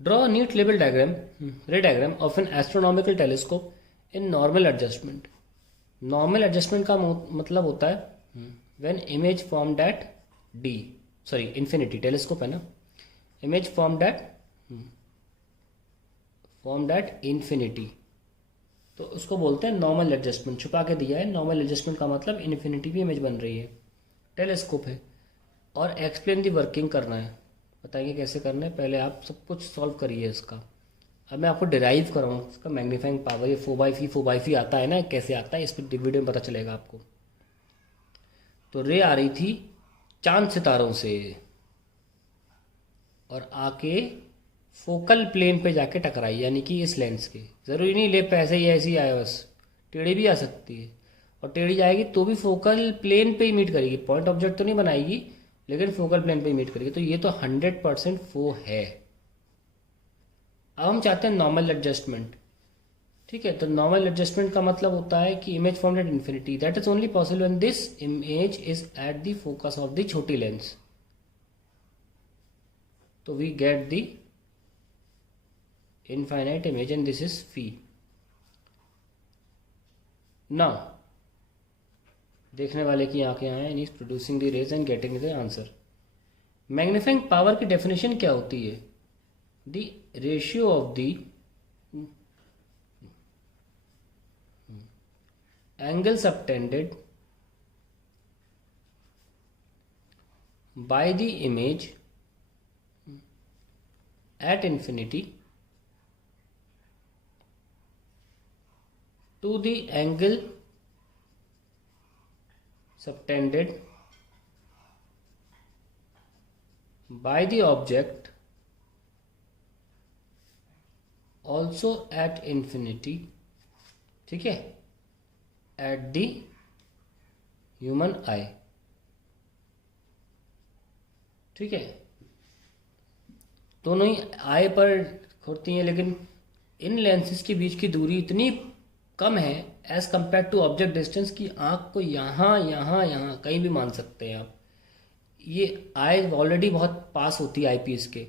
Draw a neat label diagram, ray diagram of an astronomical telescope in normal adjustment. Normal adjustment का मतलब होता है when image formed at d, sorry infinity, telescope है ना, image formed at infinity, तो उसको बोलते हैं नॉर्मल एडजस्टमेंट. छुपा के दिया है. नॉर्मल एडजस्टमेंट का मतलब इन्फिनिटी भी इमेज बन रही है, टेलीस्कोप है. और एक्सप्लेन दी वर्किंग करना है. बताइए कैसे करना है. पहले आप सब कुछ सॉल्व करिए इसका. अब मैं आपको डिराइव कराऊँ इसका मैग्नीफाइंग पावर. ये 4/3 आता है ना, कैसे आता है इस पर वीडियो में पता चलेगा आपको. तो रे आ रही थी चांद सितारों से और आके फोकल प्लेन पे जाके टकराई, यानी कि इस लेंस के. ज़रूरी नहीं लेप ऐसे ही ऐसी आए, बस टेढ़ी भी आ सकती है. और टेढ़ी जाएगी तो भी फोकल प्लेन पे ही मीट करेगी. पॉइंट ऑब्जेक्ट तो नहीं बनाएगी, लेकिन फोकल प्लेन पे ही मीट करेगी. तो ये तो 100% वो है. अब हम चाहते हैं नॉर्मल एडजस्टमेंट. ठीक है, तो नॉर्मल एडजस्टमेंट का मतलब होता है कि image form at infinity. That is only possible when this image is at the focus of the छोटी लेंस. तो we get the infinite image and this is phi. Now देखने वाले की आंखें आए and is producing the rays and getting the answer. Magnifying power की definition क्या होती है? The ratio of the angle subtended by the image at infinity to the angle subtended by the object also at infinity. ठीक है, at the human eye. ठीक है, दोनों ही आई पर होती हैं, लेकिन इन लेंसेज के बीच की दूरी इतनी कम है as compare to object distance की आँख को यहाँ यहाँ यहाँ कहीं भी मान सकते हैं आप. ये आई ऑलरेडी बहुत पास होती है आई पीस के.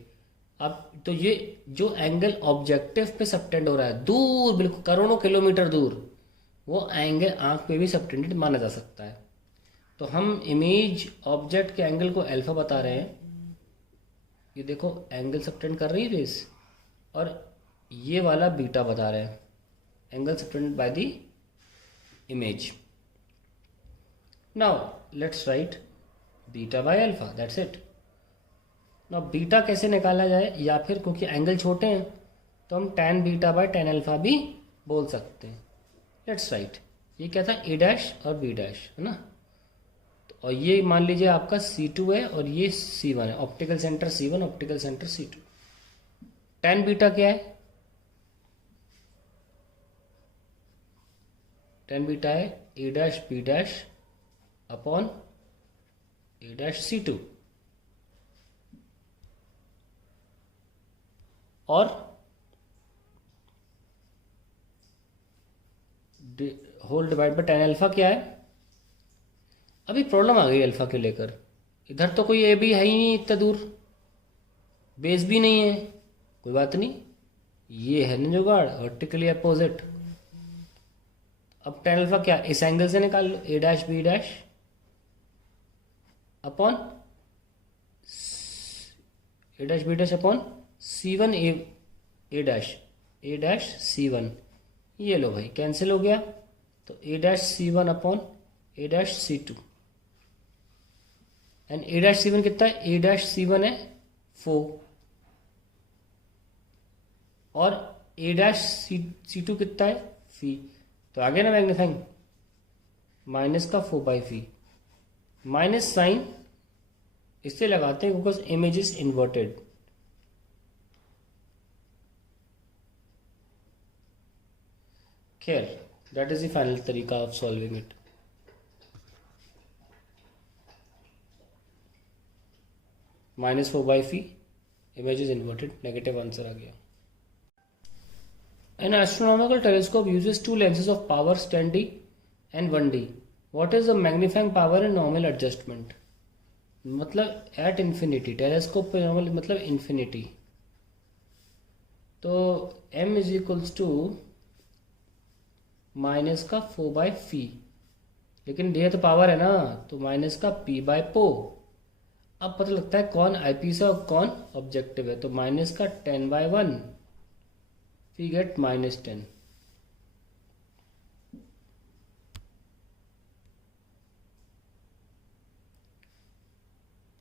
अब तो ये जो एंगल ऑब्जेक्टिव पे सबटेंड हो रहा है दूर, बिल्कुल करोड़ों किलोमीटर दूर, वो एंगल आँख पे भी सबटेंडेड माना जा सकता है. तो हम इमेज ऑब्जेक्ट के एंगल को अल्फा बता रहे हैं. ये देखो एंगल सबटेंड कर रही है रेस, और ये वाला बीटा बता रहे हैं, angle subtended by the image. Now let's write beta by alpha. That's it. Now beta कैसे निकाला जाए, या फिर क्योंकि एंगल छोटे हैं तो हम tan beta by tan alpha भी बोल सकते हैं. Let's write. ये क्या था, a डैश और b डैश है ना. और ये मान लीजिए आपका C2 है और ये C1 है. Optical centre C1, optical centre C2. tan beta क्या है, tan बीटा है a dash b dash upon a dash C2. और whole divide by tan alpha क्या है. अभी प्रॉब्लम आ गई अल्फा के लेकर. इधर तो कोई ए भी है ही नहीं इतना दूर, बेस भी नहीं है, कोई बात नहीं, ये है ना जुगाड़, वर्टिकली अपोजिट. अब tan अल्फा क्या, इस एंगल से निकाल लो, a dash b dash upon a dash b dash upon C1 a dash C1. ये लो भाई कैंसिल हो गया, तो a dash C1 upon a dash C2. And a dash C1 कितना है, a डैश C1 है 4 और a डैश C2 कितना है फी. तो आगे ना मैग्नीफाइंग माइनस का 4/3. माइनस साइन इससे लगाते हैं बिकॉज इमेज इज इन्वर्टेड. खैर दैट इज द फाइनल तरीका of solving it. -4/3, image is inverted, negative answer आ गया. An astronomical telescope uses two lenses of powers 10D and 1D. What is the magnifying power in normal adjustment? मतलब at infinity, telescope पे normal मतलब infinity. तो m is equals to minus का 4/φ, लेकिन ये तो पावर है ना, तो माइनस का p/π। अब पता लगता है कौन आईपीस है और कौन ऑब्जेक्टिव है। तो माइनस का 10/1, वी गेट -10।